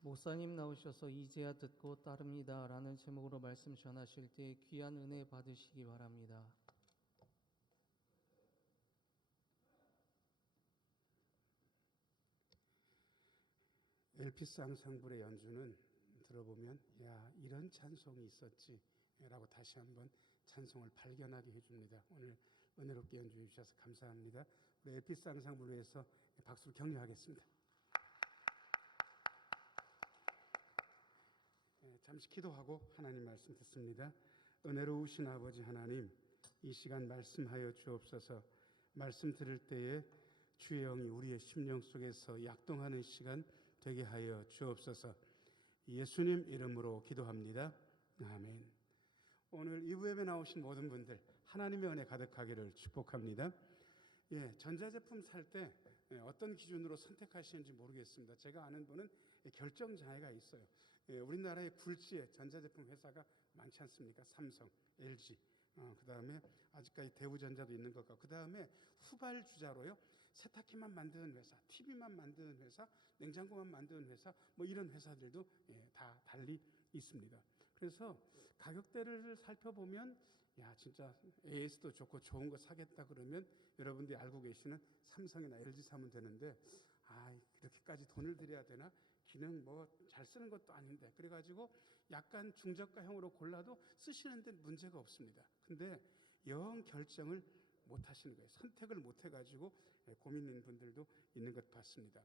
목사님 나오셔서 이제야 듣고 따릅니다 라는 제목으로 말씀 전하실 때 귀한 은혜 받으시기 바랍니다. 엘피스 앙상블의 연주는 들어보면 야, 이런 찬송이 있었지 라고 다시 한번 찬송을 발견하게 해줍니다. 오늘 은혜롭게 연주해 주셔서 감사합니다. 우리 엘피스 앙상블을 위해서 박수를 격려하겠습니다. 잠시 기도하고 하나님 말씀 듣습니다. 은혜로우신 아버지 하나님, 이 시간 말씀하여 주옵소서. 말씀 들을 때에 주의 영이 우리의 심령 속에서 약동하는 시간 되게 하여 주옵소서. 예수님 이름으로 기도합니다. 아멘. 오늘 이브앱에 나오신 모든 분들 하나님의 은혜 가득하기를 축복합니다. 전자제품 살 때 어떤 기준으로 선택하시는지 모르겠습니다. 제가 아는 분은 결정 장애가 있어요. 우리나라의 굴지의 전자제품 회사가 많지 않습니까? 삼성, LG, 그 다음에 아직까지 대우전자도 있는 것 같고, 그 다음에 후발주자로요, 세탁기만 만드는 회사, TV만 만드는 회사, 냉장고만 만드는 회사, 뭐 이런 회사들도 다 달리 있습니다. 그래서 가격대를 살펴보면 야, 진짜 AS도 좋고 좋은 거 사겠다 그러면 여러분들이 알고 계시는 삼성이나 LG 사면 되는데, 이렇게까지 돈을 들여야 되나? 기능 뭐 잘 쓰는 것도 아닌데, 그래가지고 약간 중저가형으로 골라도 쓰시는데 문제가 없습니다. 근데 영 결정을 못 하시는 거예요. 선택을 못 해가지고 고민인 분들도 있는 것 같습니다.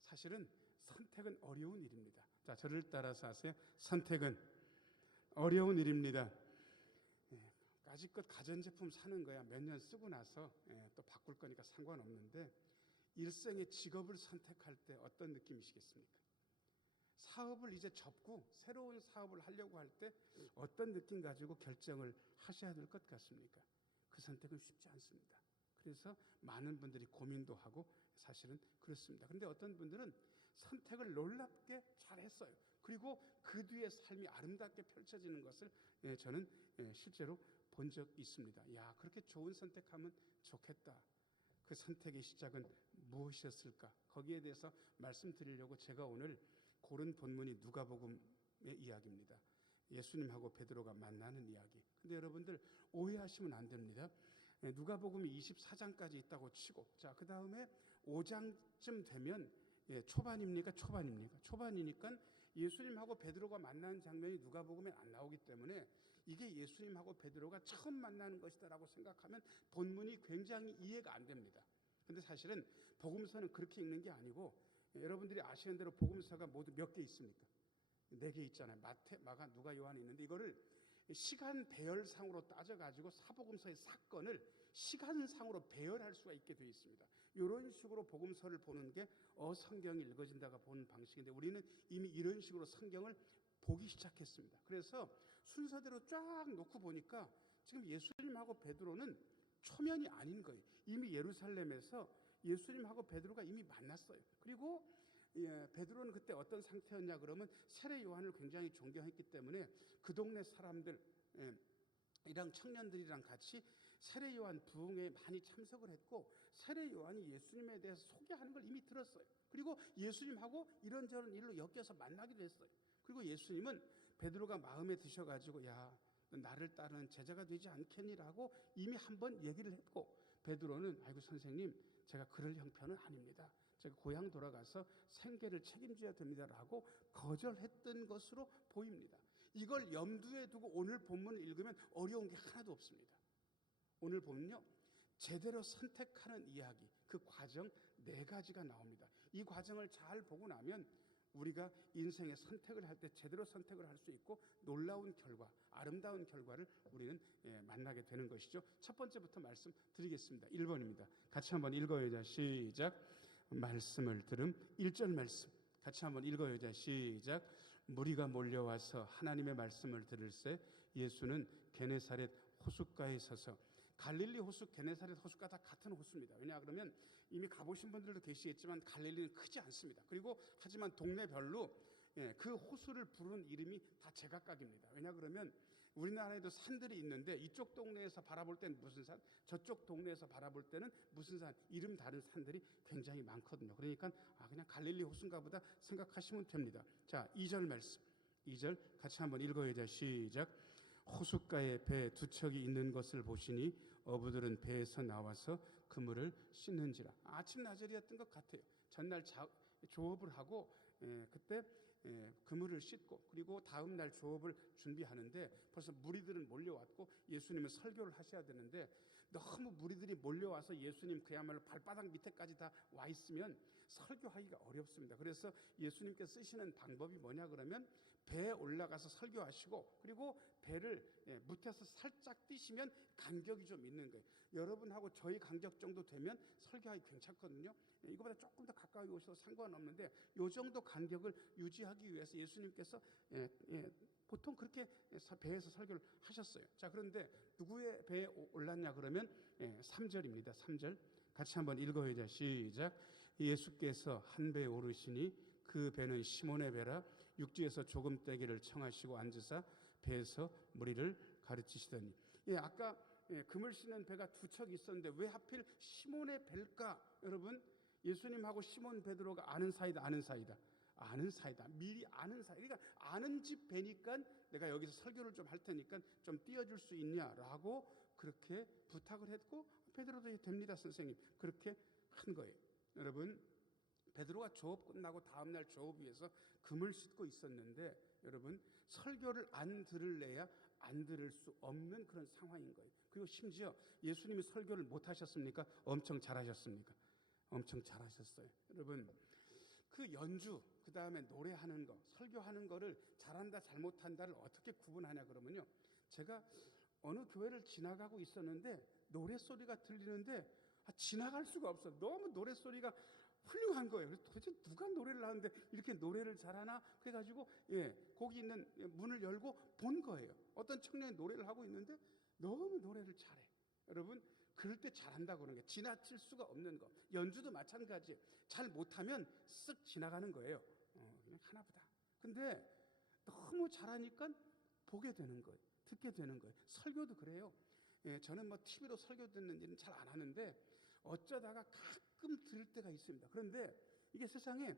사실은 선택은 어려운 일입니다. 자, 저를 따라서 하세요. 선택은 어려운 일입니다. 까짓것 가전제품 사는 거야 몇 년 쓰고 나서 또 바꿀 거니까 상관없는데, 일생의 직업을 선택할 때 어떤 느낌이시겠습니까? 사업을 이제 접고 새로운 사업을 하려고 할 때 어떤 느낌 가지고 결정을 하셔야 될 것 같습니까? 그 선택은 쉽지 않습니다. 그래서 많은 분들이 고민도 하고 사실은 그렇습니다. 그런데 어떤 분들은 선택을 놀랍게 잘했어요. 그리고 그 뒤에 삶이 아름답게 펼쳐지는 것을 저는 실제로 본 적 있습니다. 야, 그렇게 좋은 선택하면 좋겠다. 그 선택의 시작은 무엇이었을까? 거기에 대해서 말씀드리려고 제가 오늘 고른 본문이 누가복음의 이야기입니다. 예수님하고 베드로가 만나는 이야기. 근데 여러분들 오해하시면 안 됩니다. 누가복음이 24장까지 있다고 치고, 자, 그 다음에 5장쯤 되면 초반입니까? 초반이니까 예수님하고 베드로가 만나는 장면이 누가복음에 안 나오기 때문에 이게 예수님하고 베드로가 처음 만나는 것이다라고 생각하면 본문이 굉장히 이해가 안 됩니다. 근데 사실은 복음서는 그렇게 읽는 게 아니고, 여러분들이 아시는 대로 복음서가 모두 몇 개 있습니까? 4개 있잖아요. 마태, 마가, 누가, 요한이 있는데, 이거를 시간 배열상으로 따져가지고 사복음서의 사건을 시간상으로 배열할 수가 있게 되어 있습니다. 이런 식으로 복음서를 보는 게 성경이 읽어진다가 보는 방식인데, 우리는 이미 이런 식으로 성경을 보기 시작했습니다. 그래서 순서대로 쫙 놓고 보니까 지금 예수님하고 베드로는 초면이 아닌 거예요. 이미 예루살렘에서 예수님하고 베드로가 이미 만났어요. 그리고 베드로는 그때 어떤 상태였냐 그러면 세례 요한을 굉장히 존경했기 때문에 그 동네 사람들 이랑 청년들이랑 같이 세례 요한 부흥에 많이 참석을 했고, 세례 요한이 예수님에 대해서 소개하는 걸 이미 들었어요. 그리고 예수님하고 이런저런 일로 엮여서 만나기도 했어요. 그리고 예수님은 베드로가 마음에 드셔가지고 야, 나를 따르는 제자가 되지 않겠니라고 이미 한번 얘기를 했고, 베드로는 아이고 선생님, 제가 그럴 형편은 아닙니다. 제가 고향 돌아가서 생계를 책임져야 됩니다라고 거절했던 것으로 보입니다. 이걸 염두에 두고 오늘 본문을 읽으면 어려운 게 하나도 없습니다. 오늘 보면요, 제대로 선택하는 이야기, 그 과정 4가지가 나옵니다. 이 과정을 잘 보고 나면 우리가 인생의 선택을 할 때 제대로 선택을 할 수 있고 놀라운 결과, 아름다운 결과를 우리는 만나게 되는 것이죠. 첫 번째부터 말씀드리겠습니다. 1번입니다. 같이 한번 읽어요. 시작. 말씀을 들음. 1절 말씀 같이 한번 읽어요. 시작. 무리가 몰려와서 하나님의 말씀을 들을새 예수는 게네사렛 호숫가에 서서, 갈릴리 호수, 게네사렛 호수가 다 같은 호수입니다. 왜냐 그러면 이미 가보신 분들도 계시겠지만 갈릴리는 크지 않습니다. 그리고 하지만 동네별로 그 호수를 부르는 이름이 다 제각각입니다. 왜냐 그러면 우리나라에도 산들이 있는데 이쪽 동네에서 바라볼 때는 무슨 산, 저쪽 동네에서 바라볼 때는 무슨 산, 이름 다른 산들이 굉장히 많거든요. 그러니까 그냥 갈릴리 호수인가 보다 생각하시면 됩니다. 자, 2절 말씀. 2절 같이 한번 읽어야죠. 시작. 호숫가에 배 두 척이 있는 것을 보시니 어부들은 배에서 나와서 그물을 씻는지라. 아침 나절이었던 것 같아요. 전날 조업을 하고 그때 그물을 씻고 그리고 다음 날 조업을 준비하는데 벌써 무리들은 몰려왔고 예수님은 설교를 하셔야 되는데 너무 무리들이 몰려와서 예수님 그야말로 발바닥 밑에까지 다 와 있으면 설교하기가 어렵습니다. 그래서 예수님께서 쓰시는 방법이 뭐냐 그러면 배에 올라가서 설교하시고 그리고 배를 무태서 살짝 뛰시면 간격이 좀 있는 거예요. 여러분하고 저희 간격 정도 되면 설교하기 괜찮거든요. 이거보다 조금 더 가까이 오셔도 상관없는데 이 정도 간격을 유지하기 위해서 예수님께서 보통 그렇게 배에서 설교를 하셨어요. 자, 그런데 누구의 배에 올랐냐 그러면 3절입니다. 3절 같이 한번 읽어야죠. 시작. 예수께서 한 배에 오르시니 그 배는 시몬의 배라 육지에서 조금 떼기를 청하시고 앉으사 배에서 무리를 가르치시더니 아까 그물 싣는 배가 두 척 있었는데 왜 하필 시몬의 배일까? 여러분 예수님하고 시몬 베드로가 아는 사이다. 미리 아는 사이. 그러니까 아는 집 배니까 내가 여기서 설교를 좀 할 테니까 좀 띄워줄 수 있냐라고 그렇게 부탁을 했고 베드로도 됩니다 선생님. 그렇게 한 거예요. 여러분 베드로가 조업 끝나고 다음날 조업 위에서 금을 싣고 있었는데 여러분 설교를 안 들을래야 안 들을 수 없는 그런 상황인 거예요. 그리고 심지어 예수님이 설교를 못 하셨습니까? 엄청 잘하셨습니까? 엄청 잘하셨어요. 여러분 그 연주 그 다음에 노래하는 거 설교하는 거를 잘한다 잘못한다를 어떻게 구분하냐 그러면요 제가 어느 교회를 지나가고 있었는데 노랫소리가 들리는데 지나갈 수가 없어. 너무 노랫소리가 훌륭한 거예요. 그래서 도대체 누가 노래를 하는데 이렇게 노래를 잘하나? 그래가지고 거기 있는 문을 열고 본 거예요. 어떤 청년이 노래를 하고 있는데 너무 노래를 잘해. 여러분 그럴 때 잘한다고 그러는 게 지나칠 수가 없는 거. 연주도 마찬가지예요. 잘 못하면 쓱 지나가는 거예요. 그냥 하나보다. 근데 너무 잘하니까 보게 되는 거예요. 듣게 되는 거예요. 설교도 그래요. 저는 뭐 TV로 설교 듣는 일은 잘 안 하는데 어쩌다가 가끔 들을 때가 있습니다. 그런데 이게 세상에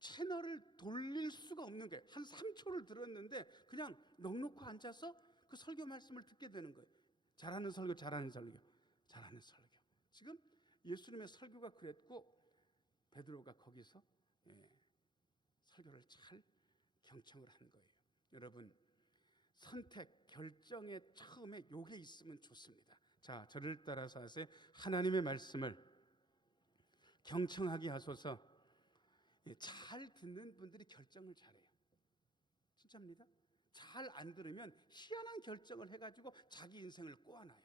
채널을 돌릴 수가 없는 거예요. 한 3초를 들었는데 그냥 넋놓고 앉아서 그 설교 말씀을 듣게 되는 거예요. 잘하는 설교. 지금 예수님의 설교가 그랬고 베드로가 거기서 설교를 잘 경청을 한 거예요. 여러분 선택, 결정의 처음에 요게 있으면 좋습니다. 자, 저를 따라서 하세요. 하나님의 말씀을 경청하게 하소서. 잘 듣는 분들이 결정을 잘해요. 진짜입니다. 잘 안 들으면 희한한 결정을 해가지고 자기 인생을 꼬아놔요.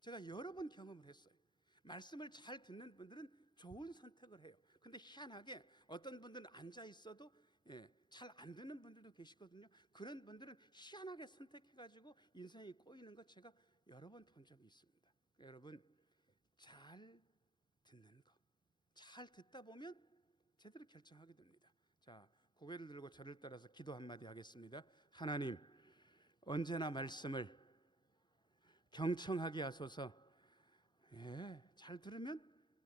제가 여러 번 경험을 했어요. 말씀을 잘 듣는 분들은 좋은 선택을 해요. 근데 희한하게 어떤 분들은 앉아 있어도 잘 안 듣는 분들도 계시거든요. 그런 분들은 희한하게 선택해가지고 인생이 꼬이는 것 제가 여러 번 본 적이 있습니다. 여러분 잘 듣는 거. 잘 듣다 보면 제대로 결정하게 됩니다. 자, 고개를 들고 저를 따라서 기도 한마디 하겠습니다. 하나님 언제나 말씀을 경청하게 하소서. 잘 들으면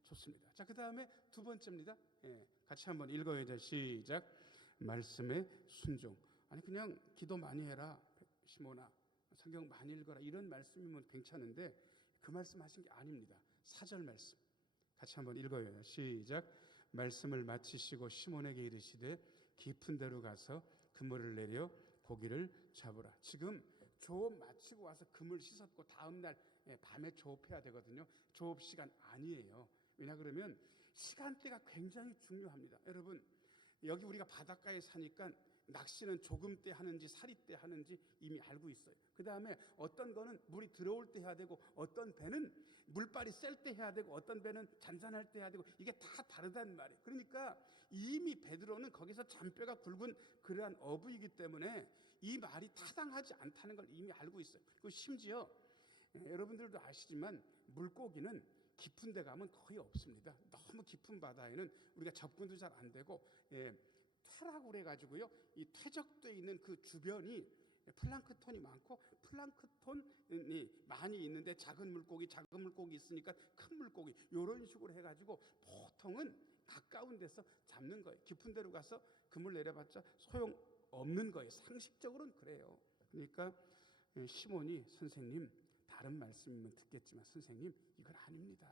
좋습니다. 자, 그 다음에 두 번째입니다. 같이 한번 읽어야죠. 시작. 말씀에 순종. 아니 그냥 기도 많이 해라 시몬아, 성경 많이 읽어라 이런 말씀이면 괜찮은데 그 말씀 하신 게 아닙니다. 4절 말씀 같이 한번 읽어요. 시작. 말씀을 마치시고 시몬에게 이르시되 깊은 데로 가서 그물을 내려 고기를 잡으라. 지금 조업 마치고 와서 그물 씻었고 다음날 밤에 조업해야 되거든요. 조업 시간 아니에요. 왜냐 그러면 시간대가 굉장히 중요합니다. 여러분 여기 우리가 바닷가에 사니까 낚시는 조금 때 하는지 사리 때 하는지 이미 알고 있어요. 그 다음에 어떤 거는 물이 들어올 때 해야 되고 어떤 배는 물발이 셀 때 해야 되고 어떤 배는 잔잔할 때 해야 되고 이게 다 다르단 말이에요. 그러니까 이미 베드로는 거기서 잔뼈가 굵은 그러한 어부이기 때문에 이 말이 타당하지 않다는 걸 이미 알고 있어요. 그리고 심지어 여러분들도 아시지만 물고기는 깊은 데 가면 거의 없습니다. 너무 깊은 바다에는 우리가 접근도 잘 안 되고 퇴라고 그래가지고요, 이 퇴적돼 있는 그 주변이 플랑크톤이 많고 플랑크톤이 많이 있는데 작은 물고기 있으니까 큰 물고기 이런 식으로 해가지고 보통은 가까운 데서 잡는 거예요. 깊은 데로 가서 그물 내려봤자 소용없는 거예요. 상식적으로는 그래요. 그러니까 시몬이 선생님 다른 말씀이면 듣겠지만 선생님 이건 아닙니다.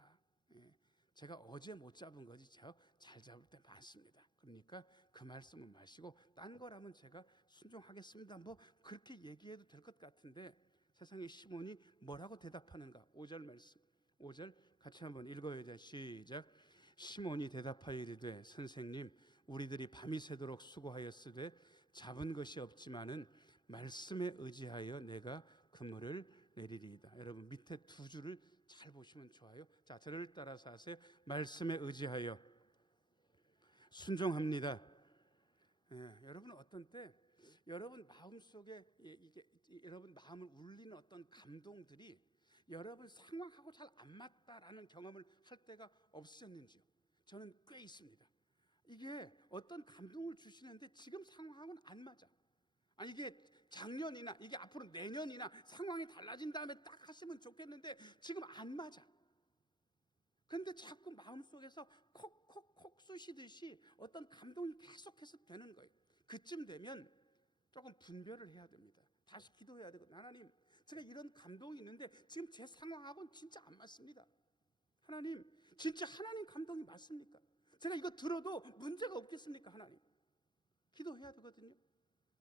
제가 어제 못 잡은 거지 제가 잘 잡을 때 많습니다. 그러니까 그 말씀은 마시고 딴 거라면 제가 순종하겠습니다. 뭐 그렇게 얘기해도 될 것 같은데 세상에 시몬이 뭐라고 대답하는가? 5절 말씀 5절 같이 한번 읽어야 시작. 시몬이 대답하여 이르되 선생님 우리들이 밤이 새도록 수고하였으되 잡은 것이 없지만은 말씀에 의지하여 내가 그물을 내리리이다. 여러분 밑에 두 줄을 잘 보시면 좋아요. 자, 저를 따라서 하세요. 말씀에 의지하여 순종합니다. 여러분은 어떤 때 여러분 마음속에 여러분 마음을 울리는 어떤 감동들이 여러분 상황하고 잘 안 맞다라는 경험을 할 때가 없으셨는지요? 저는 꽤 있습니다. 이게 어떤 감동을 주시는데 지금 상황하고는 안 맞아. 이게 작년이나 이게 앞으로 내년이나 상황이 달라진 다음에 딱 하시면 좋겠는데 지금 안 맞아. 그런데 자꾸 마음속에서 콕콕콕 쑤시듯이 어떤 감동이 계속해서 되는 거예요. 그쯤 되면 조금 분별을 해야 됩니다. 다시 기도해야 되거든요. 하나님, 제가 이런 감동이 있는데 지금 제 상황하고는 진짜 안 맞습니다. 하나님, 진짜 하나님 감동이 맞습니까? 제가 이거 들어도 문제가 없겠습니까? 하나님. 기도해야 되거든요.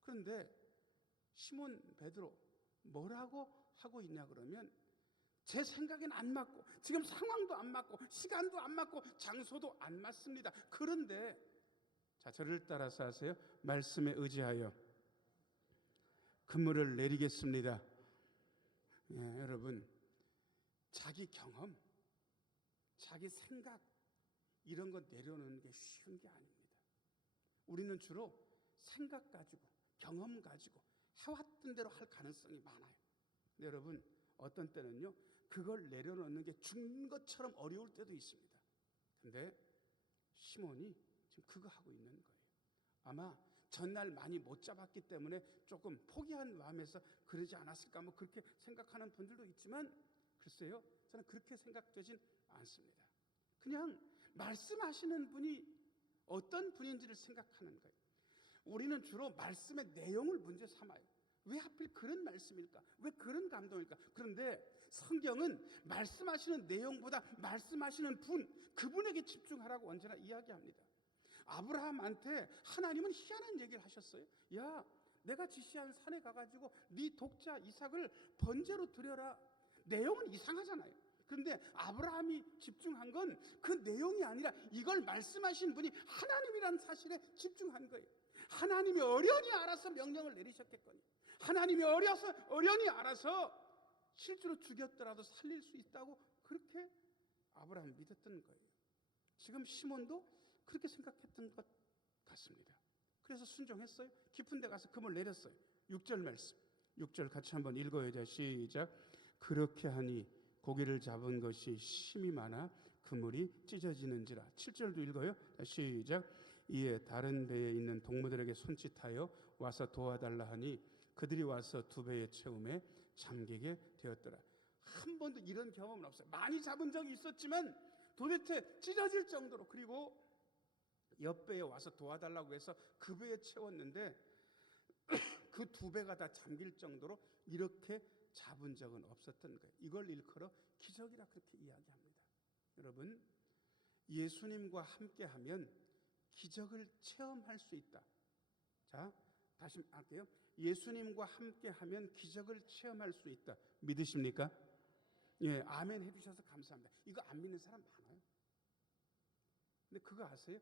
그런데 시몬 베드로 뭐라고 하고 있냐 그러면 제 생각엔 안 맞고 지금 상황도 안 맞고 시간도 안 맞고 장소도 안 맞습니다. 그런데 자, 저를 따라서 하세요. 말씀에 의지하여 그물을 내리겠습니다. 여러분 자기 경험, 자기 생각 이런 거 내려놓는 게 쉬운 게 아닙니다. 우리는 주로 생각 가지고 경험 가지고 해왔던 대로 할 가능성이 많아요. 근데 여러분 어떤 때는요 그걸 내려놓는 게 죽는 것처럼 어려울 때도 있습니다. 근데 시몬이 지금 그거 하고 있는 거예요. 아마 전날 많이 못 잡았기 때문에 조금 포기한 마음에서 그러지 않았을까 뭐 그렇게 생각하는 분들도 있지만 글쎄요 저는 그렇게 생각되진 않습니다. 그냥 말씀하시는 분이 어떤 분인지를 생각하는 거예요. 우리는 주로 말씀의 내용을 문제 삼아요. 왜 하필 그런 말씀일까? 왜 그런 감동일까? 그런데 성경은 말씀하시는 내용보다 말씀하시는 분, 그분에게 집중하라고 언제나 이야기합니다. 아브라함한테 하나님은 희한한 얘기를 하셨어요. 야, 내가 지시한 산에 가가지고 네 독자 이삭을 번제로 드려라. 내용은 이상하잖아요. 그런데 아브라함이 집중한 건 그 내용이 아니라 이걸 말씀하신 분이 하나님이라는 사실에 집중한 거예요. 하나님이 어련히 알아서 명령을 내리셨겠거니 하나님이 어련히 알아서 실제로 죽였더라도 살릴 수 있다고 그렇게 아브라함이 믿었던 거예요. 지금 시몬도 그렇게 생각했던 것 같습니다. 그래서 순종했어요. 깊은 데 가서 그물 내렸어요. 6절 말씀 6절 같이 한번 읽어야 시작. 그렇게 하니 고기를 잡은 것이 심이 많아 그물이 찢어지는지라. 7절도 읽어요. 시작. 이에 다른 배에 있는 동무들에게 손짓하여 와서 도와달라 하니 그들이 와서 두 배의 채움에 잠기게 되었더라. 한 번도 이런 경험은 없어요. 많이 잡은 적이 있었지만 도대체 찢어질 정도로, 그리고 옆배에 와서 도와달라고 해서 그 배에 채웠는데 그 두 배가 다 잠길 정도로 이렇게 잡은 적은 없었던 거예요. 이걸 일컬어 기적이라 그렇게 이야기합니다. 여러분, 예수님과 함께하면 기적을 체험할 수 있다. 자, 다시 할게요. 예수님과 함께하면 기적을 체험할 수 있다. 믿으십니까? 예, 아멘 해주셔서 감사합니다. 이거 안 믿는 사람 많아요. 근데 그거 아세요?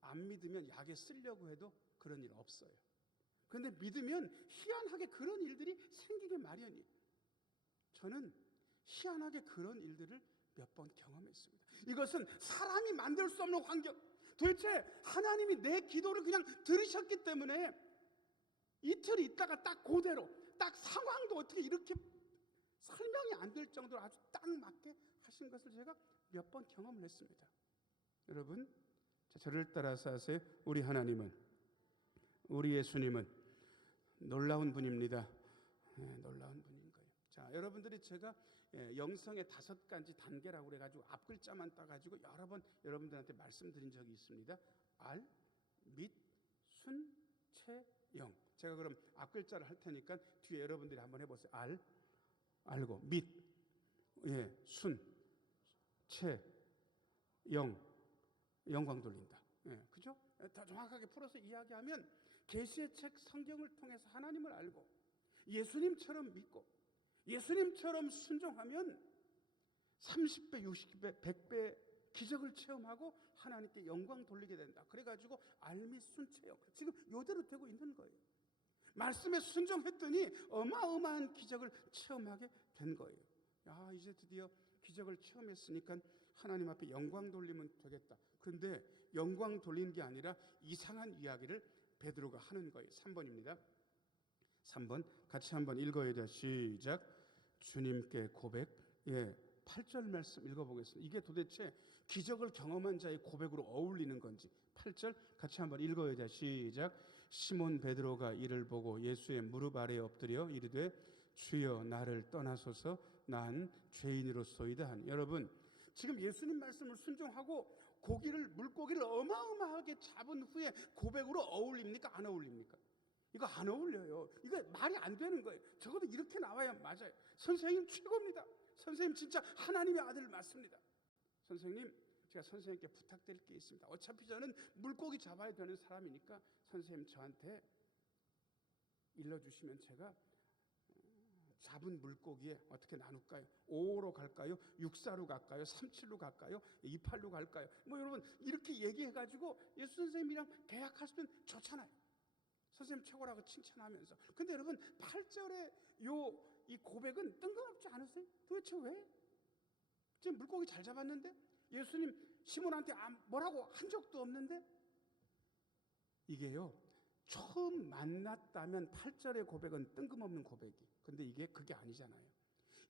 안 믿으면 약에 쓰려고 해도 그런 일 없어요. 그런데 믿으면 희한하게 그런 일들이 생기게 마련이에요. 저는 희한하게 그런 일들을 몇 번 경험했습니다. 이것은 사람이 만들 수 없는 환경, 도대체 하나님이 내 기도를 그냥 들으셨기 때문에 이틀 있다가 딱 그대로 딱 상황도 어떻게 이렇게 설명이 안 될 정도로 아주 딱 맞게 하신 것을 제가 몇 번 경험을 했습니다. 여러분, 저를 따라서 하세요. 우리 하나님은, 우리 예수님은 놀라운 분입니다. 놀라운 분인 거예요. 자, 여러분들이 제가 영성의 5가지 단계라고 그래가지고 앞글자만 따가지고 여러 번 여러분들한테 말씀드린 적이 있습니다. 알, 밋, 순, 채, 영. 제가 그럼 앞글자를 할 테니까 뒤에 여러분들이 한번 해보세요. 알, 알고, 밋, 순, 채, 영, 영광 돌린다. 그죠? 더 정확하게 풀어서 이야기하면 계시의 책 성경을 통해서 하나님을 알고 예수님처럼 믿고 예수님처럼 순종하면 30배, 60배, 100배 기적을 체험하고 하나님께 영광 돌리게 된다. 그래가지고 알미순체요. 지금 이대로 되고 있는 거예요. 말씀에 순종했더니 어마어마한 기적을 체험하게 된 거예요. 야, 이제 드디어 기적을 체험했으니까 하나님 앞에 영광 돌리면 되겠다. 그런데 영광 돌리는 게 아니라 이상한 이야기를 베드로가 하는 거예요. 3번입니다. 3번 같이 한번 읽어야 돼요. 시작. 주님께 고백. 8절 말씀 읽어보겠습니다. 이게 도대체 기적을 경험한 자의 고백으로 어울리는 건지. 8절 같이 한번 읽어야 돼요. 시작. 시몬 베드로가 이를 보고 예수의 무릎 아래에 엎드려 이르되 주여 나를 떠나소서 난 죄인으로소이다 하니. 여러분 지금 예수님 말씀을 순종하고 물고기를 어마어마하게 잡은 후에 고백으로 어울립니까? 안 어울립니까? 이거 안 어울려요. 이거 말이 안 되는 거예요. 적어도 이렇게 나와야 맞아요. 선생님 최고입니다. 선생님 진짜 하나님의 아들 맞습니다. 선생님 제가 선생님께 부탁드릴 게 있습니다. 어차피 저는 물고기 잡아야 되는 사람이니까 선생님 저한테 일러주시면 제가 잡은 물고기에 어떻게 나눌까요? 5로 갈까요? 6사로 갈까요? 37로 갈까요? 28로 갈까요? 여러분 이렇게 얘기해가지고 예수 선생님이랑 계약하시면 좋잖아요. 선생님 최고라고 칭찬하면서. 근데 여러분 8절에 이 고백은 뜬금없지 않으세요? 도대체 왜? 지금 물고기 잘 잡았는데 예수님 시몬한테 뭐라고 한 적도 없는데 이게요 처음 만났다면 8절의 고백은 뜬금없는 고백이. 근데 그게 아니잖아요.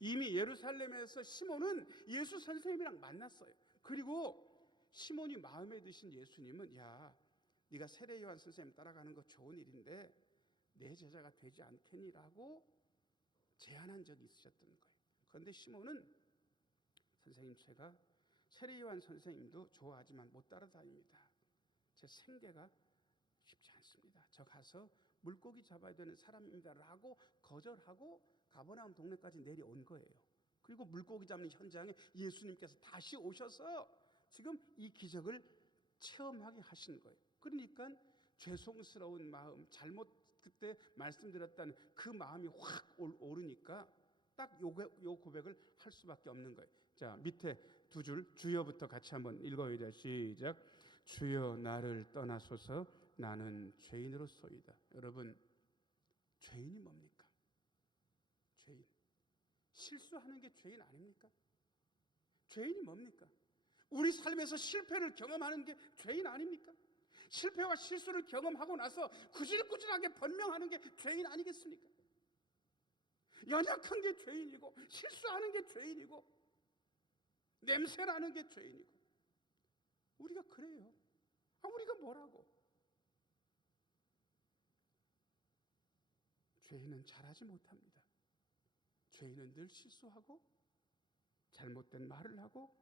이미 예루살렘에서 시몬은 예수 선생님이랑 만났어요. 그리고 시몬이 마음에 드신 예수님은 야 네가 세례 요한 선생님 따라가는 거 좋은 일인데 내 제자가 되지 않겠니라고 제안한 적이 있으셨던 거예요. 그런데 시몬은 선생님 제가 세례 요한 선생님도 좋아하지만 못 따라다닙니다. 제 생계가 쉽지 않습니다. 저 가서 물고기 잡아야 되는 사람입니다 라고 거절하고 가버나움 동네까지 내려온 거예요. 그리고 물고기 잡는 현장에 예수님께서 다시 오셔서 지금 이 기적을 체험하게 하신 거예요. 그러니까 죄송스러운 마음, 잘못 그때 말씀드렸다는 그 마음이 확 오르니까 딱 요 고백을 할 수밖에 없는 거예요. 자, 밑에 2줄 주여부터 같이 한번 읽어야 돼요. 시작. 주여 나를 떠나소서 나는 죄인으로소이다. 여러분 죄인이 뭡니까? 죄인. 실수하는 게 죄인 아닙니까? 죄인이 뭡니까? 우리 삶에서 실패를 경험하는 게 죄인 아닙니까? 실패와 실수를 경험하고 나서 구질구질하게 변명하는 게 죄인 아니겠습니까? 연약한 게 죄인이고 실수하는 게 죄인이고 냄새나는 게 죄인이고 우리가 그래요. 우리가 뭐라고? 죄인은 잘하지 못합니다. 죄인은 늘 실수하고 잘못된 말을 하고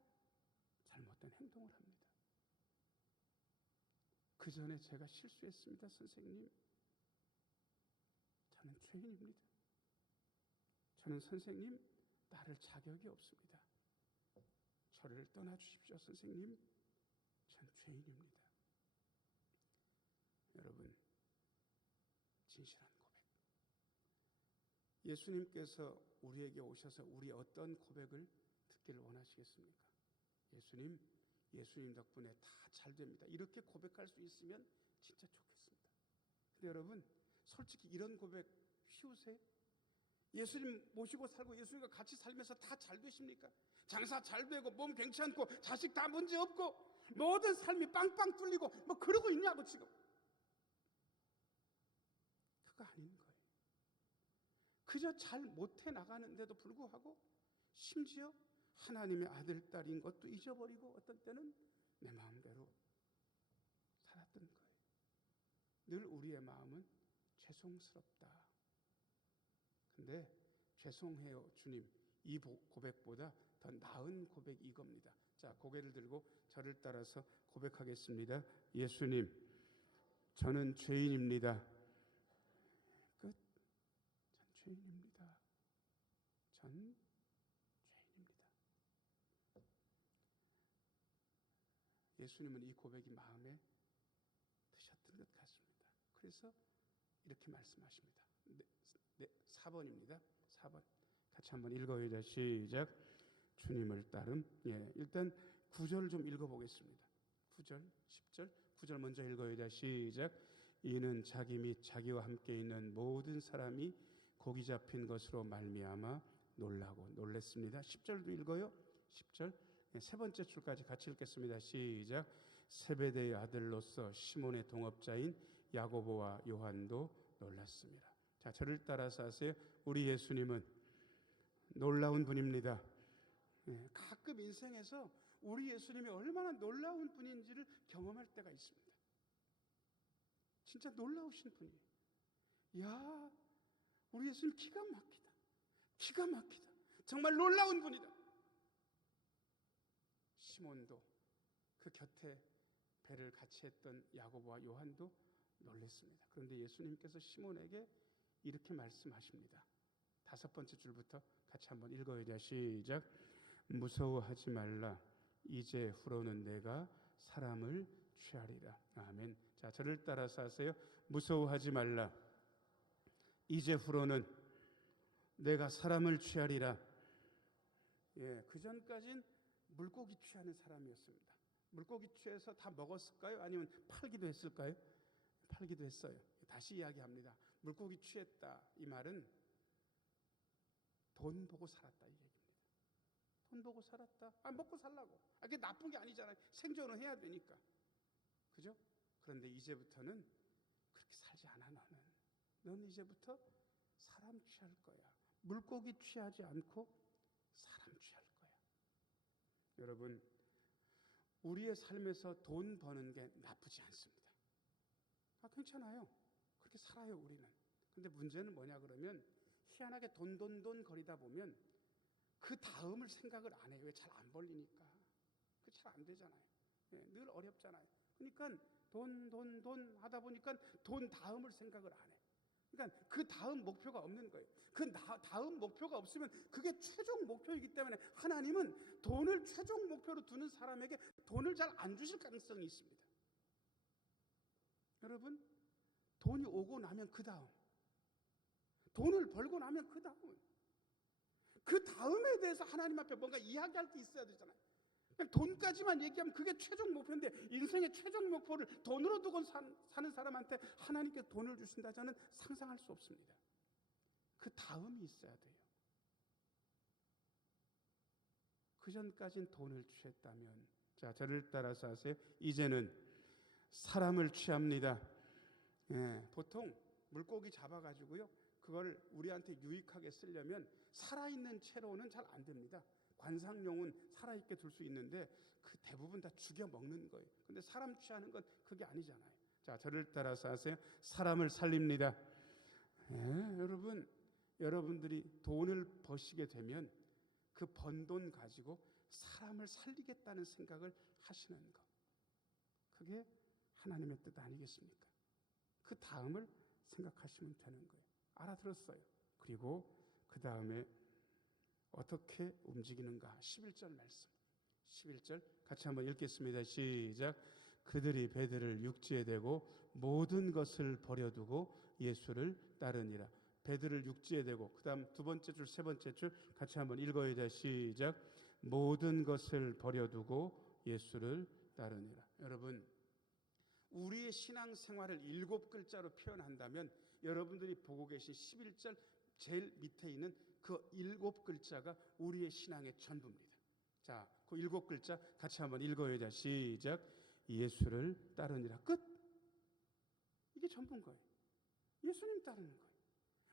잘못된 행동을 합니다. 그 전에 제가 실수했습니다. 선생님 저는 죄인입니다. 저는 선생님 따를 자격이 없습니다. 저를 떠나주십시오. 선생님 전 죄인입니다. 여러분 진실한 고백. 예수님께서 우리에게 오셔서 우리 어떤 고백을 듣기를 원하시겠습니까? 예수님 덕분에 다 잘 됩니다. 이렇게 고백할 수 있으면 진짜 좋겠습니다. 근데 여러분 솔직히 이런 고백 쉬우세요? 예수님 모시고 살고 예수님과 같이 살면서 다 잘 되십니까? 장사 잘 되고 몸 괜찮고 자식 다 문제 없고 모든 삶이 빵빵 뚫리고 그러고 있냐고 지금. 그거 아닌 거예요. 그저 잘 못해 나가는데도 불구하고 심지어 하나님의 아들, 딸인 것도 잊어버리고 어떤 때는 내 마음대로 살았던 거예요. 늘 우리의 마음은 죄송스럽다. 근데 죄송해요 주님, 이 고백보다 더 나은 고백이 이겁니다. 자, 고개를 들고 저를 따라서 고백하겠습니다. 예수님, 저는 죄인입니다. 끝. 전 죄인입니다. 전 죄인입니다. 예수님은 이 고백이 마음에 드셨던 것 같습니다. 그래서 이렇게 말씀하십니다. 4번입니다. 4번. 같이 한번 읽어요. 시작. 주님을 따름. 예, 일단 9절 좀 읽어보겠습니다. 9절, 10절, 9절 먼저 읽어요. 시작. 이는 자기 및 자기와 함께 있는 모든 사람이 고기 잡힌 것으로 말미암아 놀라고 놀랬습니다. 10절도 읽어요. 10절. 네, 세 번째 줄까지 같이 읽겠습니다. 시작. 세베대의 아들로서 시몬의 동업자인 야고보와 요한도 놀랐습니다. 자, 저를 따라서 하세요. 우리 예수님은 놀라운 분입니다. 네, 가끔 인생에서 우리 예수님이 얼마나 놀라운 분인지를 경험할 때가 있습니다. 진짜 놀라우신 분이에요. 야, 우리 예수님 기가 막히다. 기가 막히다. 정말 놀라운 분이다. 시몬도 그 곁에 배를 같이 했던 야고보와 요한도 놀랐습니다. 그런데 예수님께서 시몬에게 이렇게 말씀하십니다. 5번째 줄부터 같이 한번 읽어요. 시작. 무서워하지 말라. 이제 후로는 내가 사람을 취하리라. 아멘. 자, 저를 따라서 하세요. 무서워하지 말라. 이제 후로는 내가 사람을 취하리라. 예, 그 전까진 물고기 취하는 사람이었습니다. 물고기 취해서 다 먹었을까요? 아니면 팔기도 했을까요? 팔기도 했어요. 다시 이야기합니다. 물고기 취했다. 이 말은 돈 보고 살았다 이 얘기입니다. 돈 보고 살았다. 먹고 살라고. 그게 나쁜 게 아니잖아요. 생존을 해야 되니까. 그죠? 그런데 이제부터는 그렇게 살지 않아. 너는 이제부터 사람 취할 거야. 물고기 취하지 않고 사람 취할 거야. 여러분, 우리의 삶에서 돈 버는 게 나쁘지 않습니다. 괜찮아요. 그렇게 살아요, 우리는. 근데 문제는 뭐냐 그러면 희한하게 돈 거리다 보면 그 다음을 생각을 안 해요. 왜? 잘 안 벌리니까. 그 잘 안 되잖아요. 네, 늘 어렵잖아요. 그러니까 돈 하다 보니까 돈 다음을 생각을 안 해. 그러니까 그 다음 목표가 없는 거예요. 그 다음 목표가 없으면 그게 최종 목표이기 때문에 하나님은 돈을 최종 목표로 두는 사람에게 돈을 잘 안 주실 가능성이 있습니다. 여러분, 돈이 오고 나면 그 다음, 돈을 벌고 나면 그 다음에 대해서 하나님 앞에 뭔가 이야기할 게 있어야 되잖아요. 그냥 돈까지만 얘기하면 그게 최종 목표인데 인생의 최종 목표를 돈으로 두고 사는 사람한테 하나님께 돈을 주신다, 저는 상상할 수 없습니다. 그 다음이 있어야 돼요. 그 전까진 돈을 취했다면, 자, 저를 따라서 하세요. 이제는 사람을 취합니다. 예, 보통 물고기 잡아가지고요, 그걸 우리한테 유익하게 쓰려면 살아있는 채로는 잘 안 됩니다. 관상용은 살아있게 둘 수 있는데 그 대부분 다 죽여 먹는 거예요. 근데 사람 취하는 건 그게 아니잖아요. 자, 저를 따라서 하세요. 사람을 살립니다. 예, 여러분들이 돈을 버시게 되면 그 번 돈 가지고 사람을 살리겠다는 생각을 하시는 것, 그게 하나님의 뜻 아니겠습니까? 그 다음을 생각하시면 되는 거예요. 알아들었어요. 그리고 그 다음에 어떻게 움직이는가? 11절 말씀. 11절 같이 한번 읽겠습니다. 시작. 그들이 배들을 육지에 대고 모든 것을 버려두고 예수를 따르니라. 배들을 육지에 대고, 그 다음 두 번째 줄, 세 번째 줄 같이 한번 읽어야 돼. 시작. 모든 것을 버려두고 예수를 따르니라. 여러분, 우리의 신앙생활을 7글자로 표현한다면 여러분들이 보고 계신 11절 제일 밑에 있는 그 7글자가 우리의 신앙의 전부입니다. 자, 그 7글자 같이 한번 읽어야 돼. 시작. 예수를 따르니라. 끝. 이게 전부인 거예요. 예수님 따르는 거예요.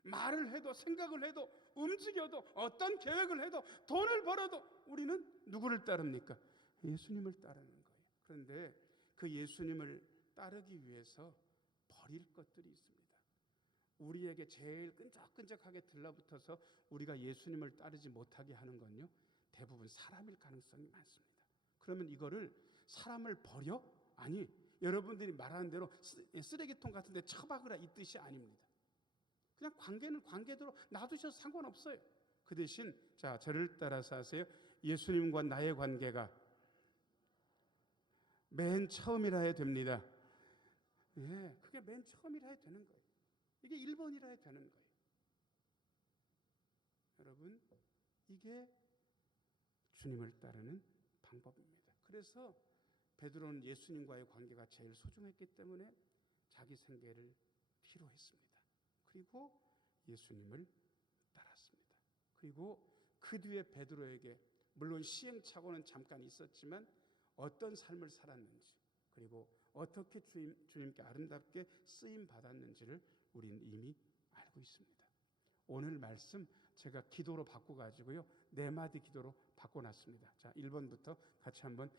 말을 해도 생각을 해도 움직여도 어떤 계획을 해도 돈을 벌어도 우리는 누구를 따릅니까? 예수님을 따르는 거예요. 그런데 그 예수님을 따르기 위해서 버릴 것들이 있습니다. 우리에게 제일 끈적끈적하게 들러붙어서 우리가 예수님을 따르지 못하게 하는 건요, 대부분 사람일 가능성이 많습니다. 그러면 이거를 사람을 버려? 아니, 여러분들이 말하는 대로 쓰레기통 같은 데 처박으라 이 뜻이 아닙니다. 그냥 관계는 관계대로 놔두셔도 상관없어요. 그 대신 자, 저를 따라서 하세요. 예수님과 나의 관계가 맨 처음이라 해야 됩니다. 예, 그게 맨 처음이라 해야 되는 거예요. 이게 1번이라 해야 되는 거예요. 여러분, 이게 주님을 따르는 방법입니다. 그래서 베드로는 예수님과의 관계가 제일 소중했기 때문에 자기 생계를 피로했습니다. 그리고 예수님을 따랐습니다. 그리고 그 뒤에 베드로에게 물론 시행착오는 잠깐 있었지만 어떤 삶을 살았는지, 그리고 어떻게 주님께 아름답게 쓰임 받았는지를 우리는 이미 알고 있습니다. 오늘 말씀 제가 기도로 바꿔가지고요, 4마디 기도로 바꿔놨습니다. 자, 1번부터 같이 한번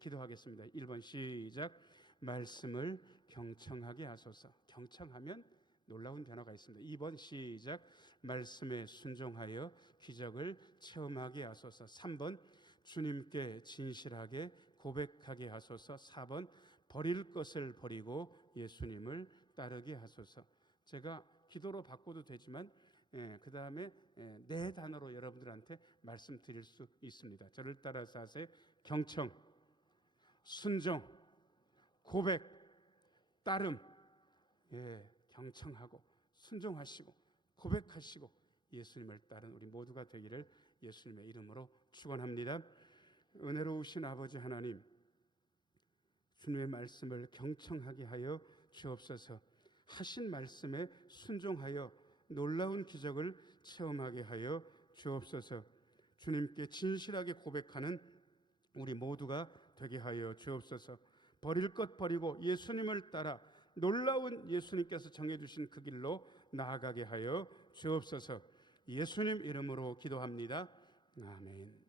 기도하겠습니다. 1번 시작. 말씀을 경청하게 하소서. 경청하면 놀라운 변화가 있습니다. 2번 시작. 말씀에 순종하여 기적을 체험하게 하소서. 3번 주님께 진실하게 고백하게 하소서. 4번 버릴 것을 버리고 예수님을 따르게 하소서. 제가 기도로 바꿔도 되지만 그 다음에 4단어로 여러분들한테 말씀드릴 수 있습니다. 저를 따라서 하세요. 경청, 순종, 고백, 따름. 경청하고 순종하시고 고백하시고 예수님을 따른 우리 모두가 되기를 예수님의 이름으로 축원합니다. 은혜로우신 아버지 하나님, 주님의 말씀을 경청하게 하여 주옵소서. 하신 말씀에 순종하여 놀라운 기적을 체험하게 하여 주옵소서. 주님께 진실하게 고백하는 우리 모두가 되게 하여 주옵소서. 버릴 것 버리고 예수님을 따라 놀라운 예수님께서 정해주신 그 길로 나아가게 하여 주옵소서. 예수님 이름으로 기도합니다. 아멘.